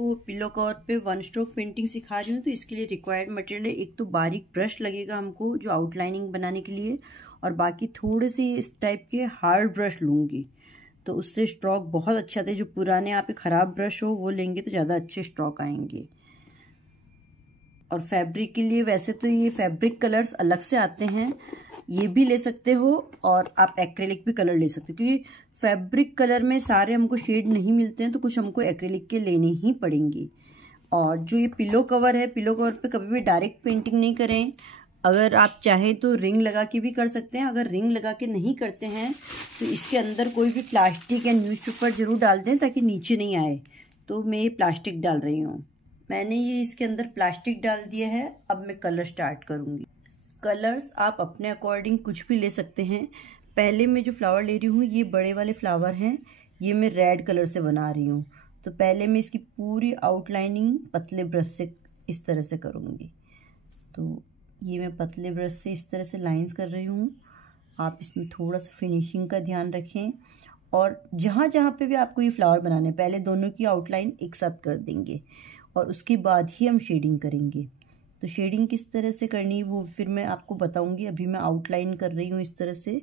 आपको pillow cover पे one stroke painting सिखा रही हूँ। तो इसके लिए रिक्वायर्ड मटेरियल है, एक तो बारीक ब्रश लगेगा हमको जो आउटलाइनिंग बनाने के लिए, और बाकी थोड़े से इस टाइप के हार्ड ब्रश लूँगी तो उससे स्ट्रोक बहुत अच्छे आते हैं। जो पुराने आपके ख़राब ब्रश हो वो लेंगे तो ज़्यादा अच्छे स्ट्रोक आएंगे। और फैब्रिक के लिए वैसे तो ये फैब्रिक कलर्स अलग से आते हैं, ये भी ले सकते हो और आप एक्रेलिक भी कलर ले सकते हो, क्योंकि फैब्रिक कलर में सारे हमको शेड नहीं मिलते हैं तो कुछ हमको एक्रेलिक के लेने ही पड़ेंगे। और जो ये पिलो कवर है, पिलो कवर पे कभी भी डायरेक्ट पेंटिंग नहीं करें। अगर आप चाहें तो रिंग लगा के भी कर सकते हैं। अगर रिंग लगा के नहीं करते हैं तो इसके अंदर कोई भी प्लास्टिक या न्यूज़पेपर जरूर डाल दें ताकि नीचे नहीं आए। तो मैं ये प्लास्टिक डाल रही हूँ, मैंने ये इसके अंदर प्लास्टिक डाल दिया है। अब मैं कलर स्टार्ट करूँगी। कलर्स आप अपने अकॉर्डिंग कुछ भी ले सकते हैं। पहले मैं जो फ्लावर ले रही हूँ ये बड़े वाले फ्लावर हैं, ये मैं रेड कलर से बना रही हूँ। तो पहले मैं इसकी पूरी आउटलाइनिंग पतले ब्रश से इस तरह से करूँगी। तो ये मैं पतले ब्रश से इस तरह से लाइंस कर रही हूँ। आप इसमें थोड़ा सा फिनिशिंग का ध्यान रखें, और जहाँ जहाँ पे भी आपको ये फ्लावर बनाना है पहले दोनों की आउटलाइन एक साथ कर देंगे और उसके बाद ही हम शेडिंग करेंगे। तो शेडिंग किस तरह से करनी है वो फिर मैं आपको बताऊंगी। अभी मैं आउटलाइन कर रही हूँ इस तरह से।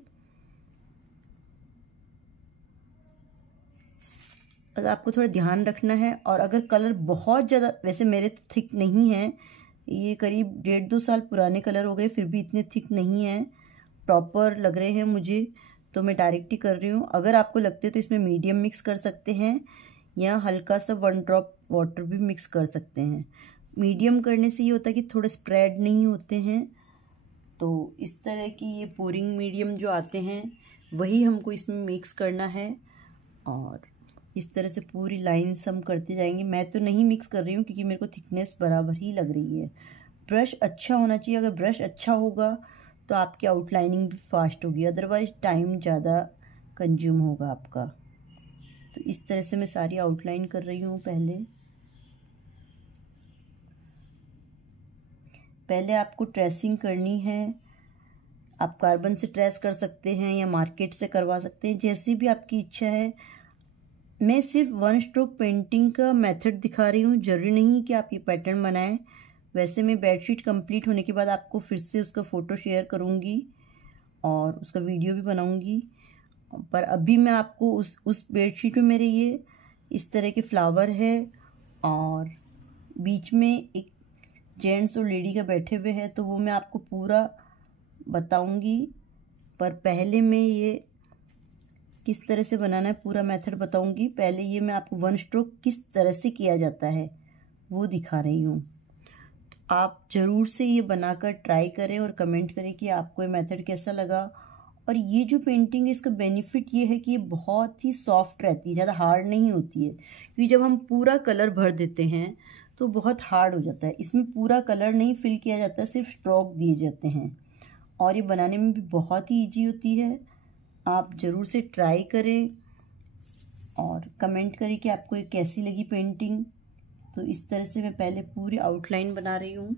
अगर आपको थोड़ा ध्यान रखना है, और अगर कलर बहुत ज़्यादा, वैसे मेरे तो थिक नहीं है, ये करीब 1.5-2 साल पुराने कलर हो गए फिर भी इतने थिक नहीं हैं, प्रॉपर लग रहे हैं मुझे, तो मैं डायरेक्ट ही कर रही हूँ। अगर आपको लगते तो इसमें मीडियम मिक्स कर सकते हैं या हल्का सा 1 ड्रॉप वाटर भी मिक्स कर सकते हैं। मीडियम करने से ये होता है कि थोड़े स्प्रेड नहीं होते हैं। तो इस तरह की ये पोरिंग मीडियम जो आते हैं वही हमको इसमें मिक्स करना है, और इस तरह से पूरी लाइन्स हम करते जाएंगे। मैं तो नहीं मिक्स कर रही हूँ क्योंकि मेरे को थिकनेस बराबर ही लग रही है। ब्रश अच्छा होना चाहिए, अगर ब्रश अच्छा होगा तो आपकी आउटलाइनिंग भी फास्ट होगी, अदरवाइज टाइम ज़्यादा कंज्यूम होगा आपका। तो इस तरह से मैं सारी आउटलाइन कर रही हूँ। पहले आपको ट्रेसिंग करनी है। आप कार्बन से ट्रेस कर सकते हैं या मार्केट से करवा सकते हैं, जैसी भी आपकी इच्छा है। मैं सिर्फ 1 स्ट्रोक पेंटिंग का मेथड दिखा रही हूँ, जरूरी नहीं कि आप ये पैटर्न बनाएं। वैसे मैं बेडशीट कंप्लीट होने के बाद आपको फिर से उसका फ़ोटो शेयर करूँगी और उसका वीडियो भी बनाऊँगी। पर अभी मैं आपको उस बेडशीट में मेरे ये इस तरह के फ्लावर है और बीच में एक जेंट्स और लेडी का बैठे हुए हैं, तो वो मैं आपको पूरा बताऊंगी। पर पहले मैं ये किस तरह से बनाना है पूरा मेथड बताऊंगी। पहले ये मैं आपको 1 स्ट्रोक किस तरह से किया जाता है वो दिखा रही हूँ। तो आप ज़रूर से ये बनाकर ट्राई करें और कमेंट करें कि आपको ये मेथड कैसा लगा। और ये जो पेंटिंग है इसका बेनिफिट ये है कि ये बहुत ही सॉफ्ट रहती है, ज़्यादा हार्ड नहीं होती है। क्योंकि जब हम पूरा कलर भर देते हैं तो बहुत हार्ड हो जाता है। इसमें पूरा कलर नहीं फिल किया जाता, सिर्फ स्ट्रोक दिए जाते हैं, और ये बनाने में भी बहुत ही ईजी होती है। आप ज़रूर से ट्राई करें और कमेंट करें कि आपको ये कैसी लगी पेंटिंग। तो इस तरह से मैं पहले पूरी आउटलाइन बना रही हूँ।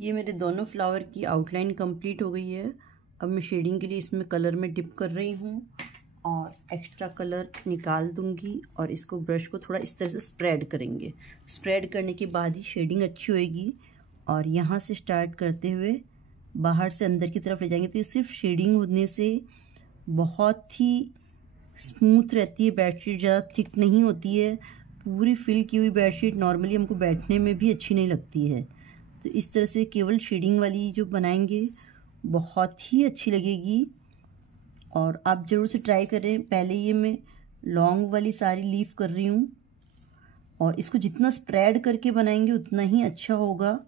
ये मेरे दोनों फ्लावर की आउटलाइन कंप्लीट हो गई है। अब मैं शेडिंग के लिए इसमें कलर में डिप कर रही हूँ और एक्स्ट्रा कलर निकाल दूंगी, और इसको ब्रश को थोड़ा इस तरह से स्प्रेड करेंगे। स्प्रेड करने के बाद ही शेडिंग अच्छी होएगी। और यहाँ से स्टार्ट करते हुए बाहर से अंदर की तरफ ले जाएंगे। तो ये सिर्फ शेडिंग होने से बहुत ही स्मूथ रहती है बेडशीट, ज़्यादा थिक नहीं होती है। पूरी फिल की हुई बेडशीट नॉर्मली हमको बैठने में भी अच्छी नहीं लगती है। तो इस तरह से केवल शेडिंग वाली जो बनाएंगे बहुत ही अच्छी लगेगी, और आप ज़रूर से ट्राई करें। पहले ये मैं लॉन्ग वाली सारी लीफ कर रही हूँ, और इसको जितना स्प्रेड करके बनाएंगे उतना ही अच्छा होगा।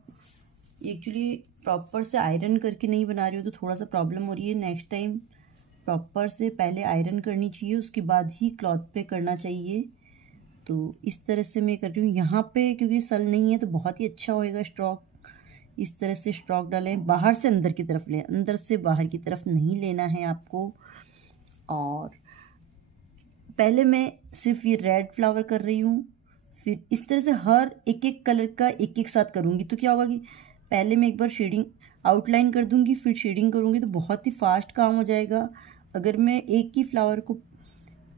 एक्चुअली प्रॉपर से आयरन करके नहीं बना रही हूँ तो थोड़ा सा प्रॉब्लम हो रही है। नेक्स्ट टाइम प्रॉपर से पहले आयरन करनी चाहिए, उसके बाद ही क्लॉथ पे करना चाहिए। तो इस तरह से मैं कर रही हूँ। यहाँ पे क्योंकि सल नहीं है तो बहुत ही अच्छा होएगा स्ट्रोक। इस तरह से स्ट्रोक डालें, बाहर से अंदर की तरफ लें, अंदर से बाहर की तरफ नहीं लेना है आपको। और पहले मैं सिर्फ ये रेड फ्लावर कर रही हूँ, फिर इस तरह से हर एक एक कलर का एक एक साथ करूँगी। तो क्या होगा कि पहले मैं एक बार शेडिंग आउटलाइन कर दूँगी, फिर शेडिंग करूँगी, तो बहुत ही फास्ट काम हो जाएगा। अगर मैं एक ही फ्लावर को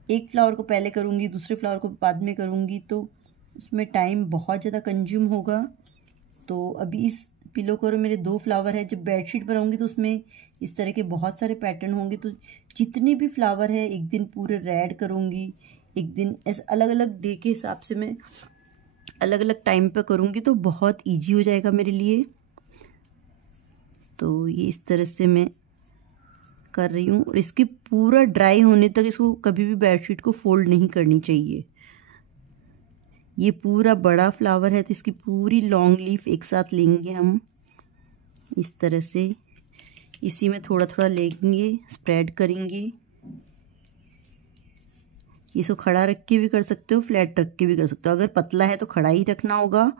एक फ्लावर को पहले करूँगी, दूसरे फ्लावर को बाद में करूँगी, तो उसमें टाइम बहुत ज़्यादा कंज्यूम होगा। तो अभी इस पिलो कवर मेरे 2 फ्लावर है। जब बेडशीट बनाऊँगी तो उसमें इस तरह के बहुत सारे पैटर्न होंगे, तो जितने भी फ्लावर है एक दिन पूरे रेड करूँगी, एक दिन ऐसे अलग अलग डे के हिसाब से मैं अलग अलग टाइम पे करूँगी, तो बहुत इजी हो जाएगा मेरे लिए। तो ये इस तरह से मैं कर रही हूँ, और इसकी पूरा ड्राई होने तक इसको कभी भी बेडशीट को फोल्ड नहीं करनी चाहिए। ये पूरा बड़ा फ्लावर है तो इसकी पूरी लॉन्ग लीफ एक साथ लेंगे हम इस तरह से, इसी में थोड़ा थोड़ा लेंगे, स्प्रेड करेंगे। इसको खड़ा रख के भी कर सकते हो, फ्लैट रख के भी कर सकते हो। अगर पतला है तो खड़ा ही रखना होगा,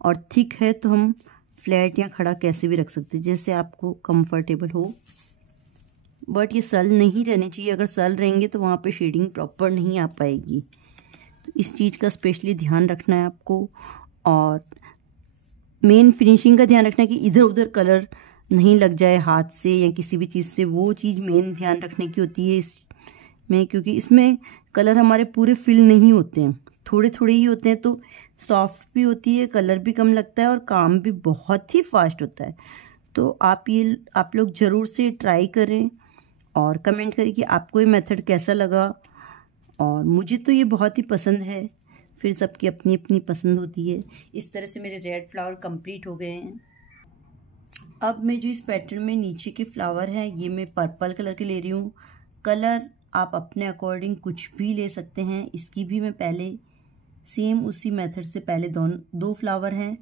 और थिक है तो हम फ्लैट या खड़ा कैसे भी रख सकते हैं, जैसे आपको कंफर्टेबल हो। बट ये सल नहीं रहने चाहिए, अगर सल रहेंगे तो वहाँ पे शेडिंग प्रॉपर नहीं आ पाएगी। तो इस चीज़ का स्पेशली ध्यान रखना है आपको, और मेन फिनिशिंग का ध्यान रखना है कि इधर उधर कलर नहीं लग जाए हाथ से या किसी भी चीज़ से। वो चीज़ मेन ध्यान रखने की होती है इसमें, क्योंकि इसमें कलर हमारे पूरे फिल नहीं होते हैं, थोड़े थोड़े ही होते हैं, तो सॉफ्ट भी होती है, कलर भी कम लगता है और काम भी बहुत ही फास्ट होता है। तो आप लोग ज़रूर से ट्राई करें और कमेंट करें कि आपको ये मेथड कैसा लगा। और मुझे तो ये बहुत ही पसंद है, फिर सबकी अपनी अपनी पसंद होती है। इस तरह से मेरे रेड फ्लावर कंप्लीट हो गए हैं। अब मैं जो इस पैटर्न में नीचे के फ्लावर हैं ये मैं पर्पल कलर के ले रही हूँ। कलर आप अपने अकॉर्डिंग कुछ भी ले सकते हैं। इसकी भी मैं पहले सेम उसी मेथड से पहले दो फ्लावर हैं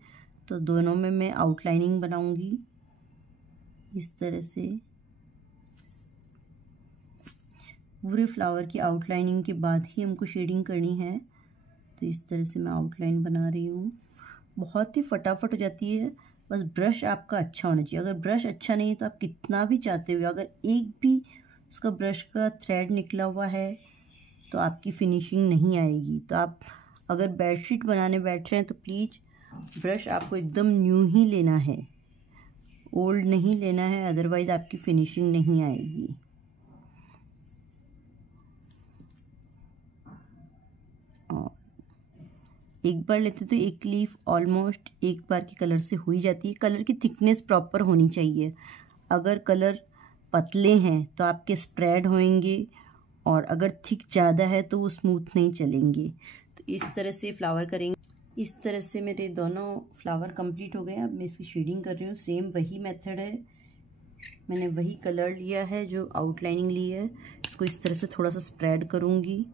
तो दोनों में मैं आउटलाइनिंग बनाऊंगी इस तरह से। पूरे फ्लावर की आउटलाइनिंग के बाद ही हमको शेडिंग करनी है। तो इस तरह से मैं आउटलाइन बना रही हूँ। बहुत ही फटाफट हो जाती है, बस ब्रश आपका अच्छा होना चाहिए। अगर ब्रश अच्छा नहीं है तो आप कितना भी चाहते हुए अगर एक भी उसका ब्रश का थ्रेड निकला हुआ है तो आपकी फिनिशिंग नहीं आएगी। तो आप अगर बेडशीट बनाने बैठ रहे हैं तो प्लीज़ ब्रश आपको एकदम न्यू ही लेना है, ओल्ड नहीं लेना है, अदरवाइज़ आपकी फिनिशिंग नहीं आएगी। एक बार लेते तो एक लीफ ऑलमोस्ट एक बार के कलर से हो ही जाती है। कलर की थिकनेस प्रॉपर होनी चाहिए। अगर कलर पतले हैं तो आपके स्प्रेड होंगे, और अगर थिक ज़्यादा है तो वो स्मूथ नहीं चलेंगे। तो इस तरह से फ्लावर करेंगे। इस तरह से मेरे दोनों फ्लावर कंप्लीट हो गए। अब मैं इसकी शेडिंग कर रही हूँ। सेम वही मेथड है, मैंने वही कलर लिया है जो आउटलाइनिंग ली है। इसको इस तरह से थोड़ा सा स्प्रेड करूँगी,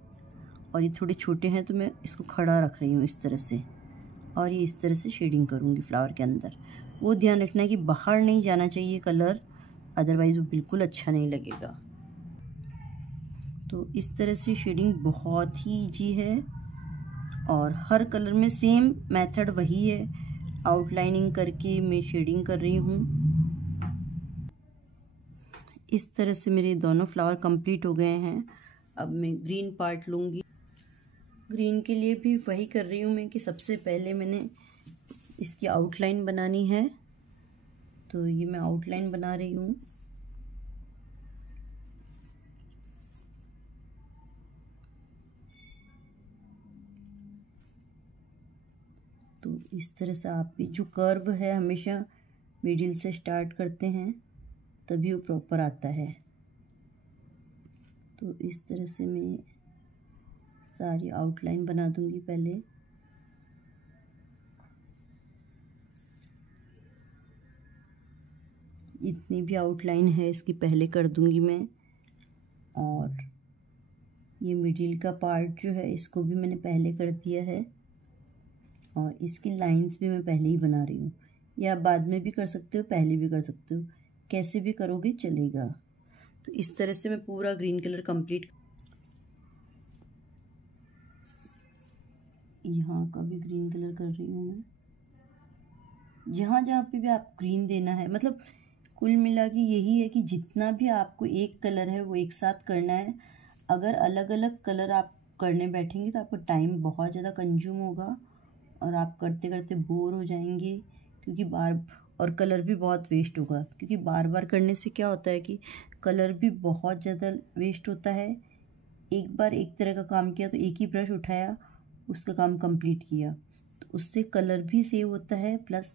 और ये थोड़े छोटे हैं तो मैं इसको खड़ा रख रही हूँ इस तरह से, और ये इस तरह से शेडिंग करूँगी फ्लावर के अंदर। वो ध्यान रखना है कि बाहर नहीं जाना चाहिए कलर, अदरवाइज़ वो बिल्कुल अच्छा नहीं लगेगा। तो इस तरह से शेडिंग बहुत ही ईजी है, और हर कलर में सेम मेथड वही है। आउटलाइनिंग करके मैं शेडिंग कर रही हूँ। इस तरह से मेरे दोनों फ्लावर कंप्लीट हो गए हैं। अब मैं ग्रीन पार्ट लूँगी। ग्रीन के लिए भी वही कर रही हूँ मैं कि सबसे पहले मैंने इसकी आउटलाइन बनानी है। तो ये मैं आउटलाइन बना रही हूँ। तो इस तरह से आप भी जो कर्व है हमेशा मिडिल से स्टार्ट करते हैं तभी वो प्रॉपर आता है। तो इस तरह से मैं सारी आउटलाइन बना दूंगी पहले। इतनी भी आउटलाइन है इसकी पहले कर दूंगी मैं। और ये मिडिल का पार्ट जो है इसको भी मैंने पहले कर दिया है, और इसकी लाइंस भी मैं पहले ही बना रही हूँ। या बाद में भी कर सकते हो, पहले भी कर सकते हो, कैसे भी करोगे चलेगा। तो इस तरह से मैं पूरा ग्रीन कलर कंप्लीट, यहाँ का भी ग्रीन कलर कर रही हूँ मैं। जहाँ जहाँ पे भी आप ग्रीन देना है, मतलब कुल मिला के यही है कि जितना भी आपको एक कलर है वो एक साथ करना है। अगर अलग अलग कलर आप करने बैठेंगे तो आपको टाइम बहुत ज़्यादा कंज्यूम होगा, और आप करते करते बोर हो जाएंगे, क्योंकि और कलर भी बहुत वेस्ट होगा। क्योंकि बार बार करने से क्या होता है कि कलर भी बहुत ज़्यादा वेस्ट होता है, एक बार एक तरह का काम किया तो एक ही ब्रश उठाया, उसका काम कंप्लीट किया, तो उससे कलर भी सेव होता है प्लस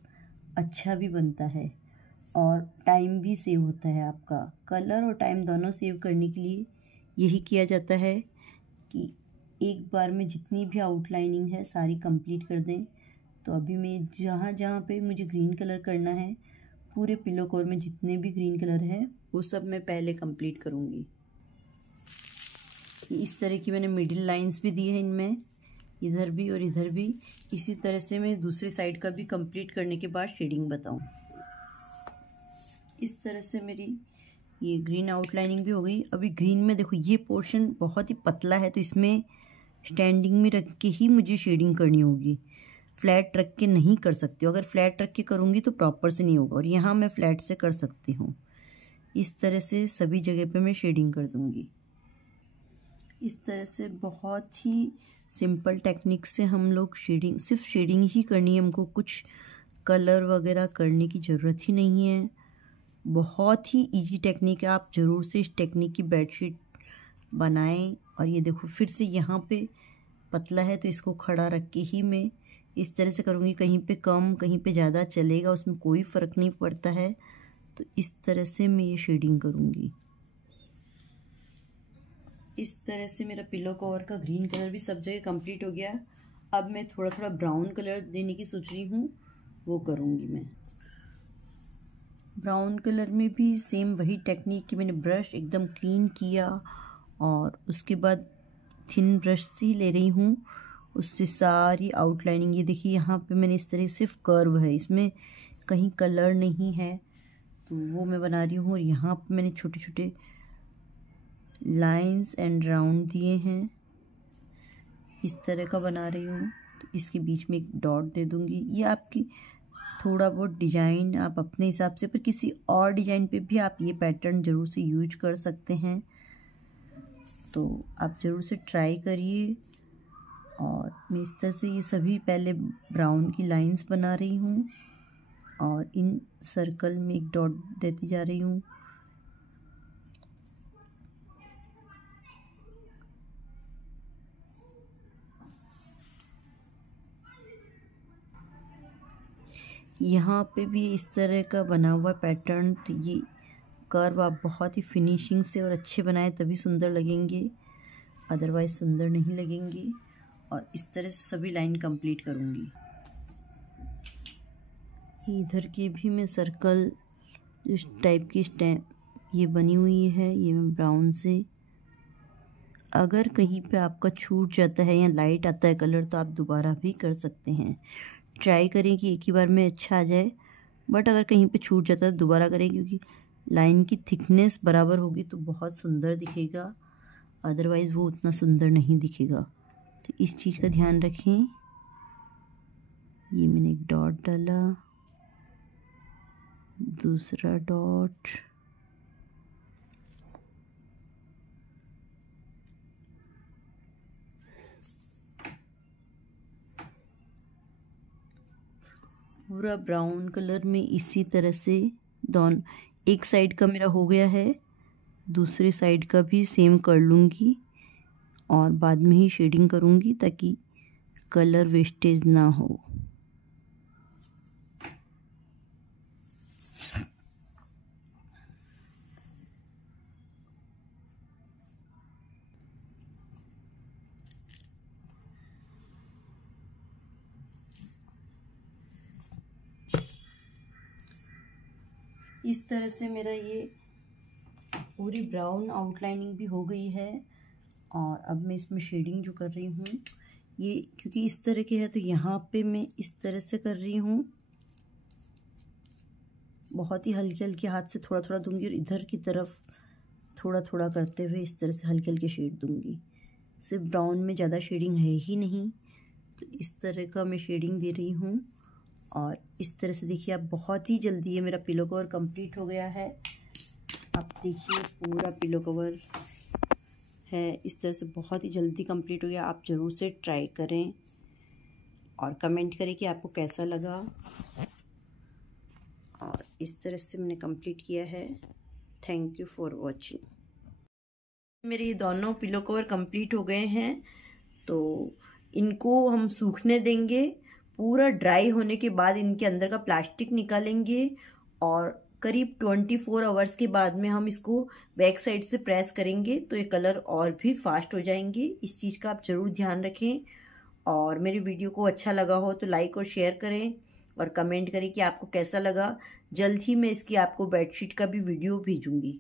अच्छा भी बनता है और टाइम भी सेव होता है। आपका कलर और टाइम दोनों सेव करने के लिए यही किया जाता है कि एक बार में जितनी भी आउटलाइनिंग है सारी कंप्लीट कर दें। तो अभी मैं जहाँ जहाँ पे मुझे ग्रीन कलर करना है, पूरे पिलो कवर में जितने भी ग्रीन कलर है वो सब मैं पहले कंप्लीट करूँगी। इस तरह की मैंने मिडिल लाइंस भी दी है इनमें, इधर भी और इधर भी। इसी तरह से मैं दूसरी साइड का भी कंप्लीट करने के बाद शेडिंग बताऊँ। इस तरह से मेरी ये ग्रीन आउटलाइनिंग भी हो गई। अभी ग्रीन में देखो ये पोर्शन बहुत ही पतला है, तो इसमें स्टैंडिंग में रख के ही मुझे शेडिंग करनी होगी, फ्लैट रख के नहीं कर सकती हूँ। अगर फ्लैट रख के करूँगी तो प्रॉपर से नहीं होगा, और यहाँ मैं फ्लैट से कर सकती हूँ। इस तरह से सभी जगह पे मैं शेडिंग कर दूँगी। इस तरह से बहुत ही सिंपल टेक्निक से हम लोग शेडिंग, सिर्फ शेडिंग ही करनी है हमको, कुछ कलर वगैरह करने की ज़रूरत ही नहीं है। बहुत ही इजी टेक्निक है, आप ज़रूर से इस टेक्निक की बेडशीट बनाएं। और ये देखो फिर से यहाँ पे पतला है तो इसको खड़ा रख के ही मैं इस तरह से करूँगी। कहीं पे कम कहीं पे ज़्यादा चलेगा, उसमें कोई फ़र्क नहीं पड़ता है। तो इस तरह से मैं ये शेडिंग करूँगी। इस तरह से मेरा पिलो कवर का ग्रीन कलर भी सब जगह कंप्लीट हो गया। अब मैं थोड़ा थोड़ा ब्राउन कलर देने की सोच रही हूँ, वो करूँगी मैं। ब्राउन कलर में भी सेम वही टेक्निक कि मैंने ब्रश एकदम क्लीन किया और उसके बाद थिन ब्रश से ले रही हूँ, उससे सारी आउटलाइनिंग, ये देखिए यहाँ पे मैंने इस तरह सिर्फ कर्व है, इसमें कहीं कलर नहीं है, तो वो मैं बना रही हूँ। और यहाँ पे मैंने छोटे छोटे लाइंस एंड राउंड दिए हैं, इस तरह का बना रही हूँ। तो इसके बीच में एक डॉट दे दूँगी। ये आपकी थोड़ा बहुत डिज़ाइन आप अपने हिसाब से, पर किसी और डिज़ाइन पे भी आप ये पैटर्न ज़रूर से यूज कर सकते हैं, तो आप ज़रूर से ट्राई करिए। और मैं इस तरह से ये सभी पहले ब्राउन की लाइंस बना रही हूँ और इन सर्कल में एक डॉट देती जा रही हूँ। यहाँ पे भी इस तरह का बना हुआ पैटर्न, तो ये कर्व आप बहुत ही फिनिशिंग से और अच्छे बनाए तभी सुंदर लगेंगे, अदरवाइज सुंदर नहीं लगेंगे। और इस तरह से सभी लाइन कंप्लीट करूँगी। इधर के भी मैं सर्कल इस टाइप की स्टैम्प ये बनी हुई है, ये मैं ब्राउन से, अगर कहीं पे आपका छूट जाता है या लाइट आता है कलर तो आप दोबारा भी कर सकते हैं। ट्राई करें कि एक ही बार में अच्छा आ जाए, बट अगर कहीं पे छूट जाता है तो दोबारा करें, क्योंकि लाइन की थिकनेस बराबर होगी तो बहुत सुंदर दिखेगा, अदरवाइज़ वो उतना सुंदर नहीं दिखेगा। तो इस चीज़ का ध्यान रखें। ये मैंने एक डॉट डाला, दूसरा डॉट, पूरा ब्राउन कलर में इसी तरह से दोनों, एक साइड का मेरा हो गया है, दूसरी साइड का भी सेम कर लूँगी और बाद में ही शेडिंग करूँगी ताकि कलर वेस्टेज ना हो। इस तरह से मेरा ये पूरी ब्राउन आउटलाइनिंग भी हो गई है। और अब मैं इसमें शेडिंग जो कर रही हूँ, ये क्योंकि इस तरह के है तो यहाँ पे मैं इस तरह से कर रही हूँ, बहुत ही हल्के हल्के हाथ से थोड़ा थोड़ा दूंगी और इधर की तरफ थोड़ा थोड़ा करते हुए इस तरह से हल्के हल्के शेड दूंगी। सिर्फ ब्राउन में ज़्यादा शेडिंग है ही नहीं, तो इस तरह का मैं शेडिंग दे रही हूँ। और इस तरह से देखिए आप, बहुत ही जल्दी ये मेरा पिलो कवर कंप्लीट हो गया है। आप देखिए पूरा पिलो कवर है, इस तरह से बहुत ही जल्दी कंप्लीट हो गया। आप ज़रूर से ट्राई करें और कमेंट करें कि आपको कैसा लगा। और इस तरह से मैंने कंप्लीट किया है। Thank you for watching. मेरे ये दोनों पिलो कवर कंप्लीट हो गए हैं, तो इनको हम सूखने देंगे। पूरा ड्राई होने के बाद इनके अंदर का प्लास्टिक निकालेंगे और करीब 24 आवर्स के बाद में हम इसको बैक साइड से प्रेस करेंगे तो ये कलर और भी फास्ट हो जाएंगे। इस चीज़ का आप ज़रूर ध्यान रखें। और मेरे वीडियो को अच्छा लगा हो तो लाइक और शेयर करें और कमेंट करें कि आपको कैसा लगा। जल्द ही मैं इसकी आपको बेडशीट का भी वीडियो भेजूंगी।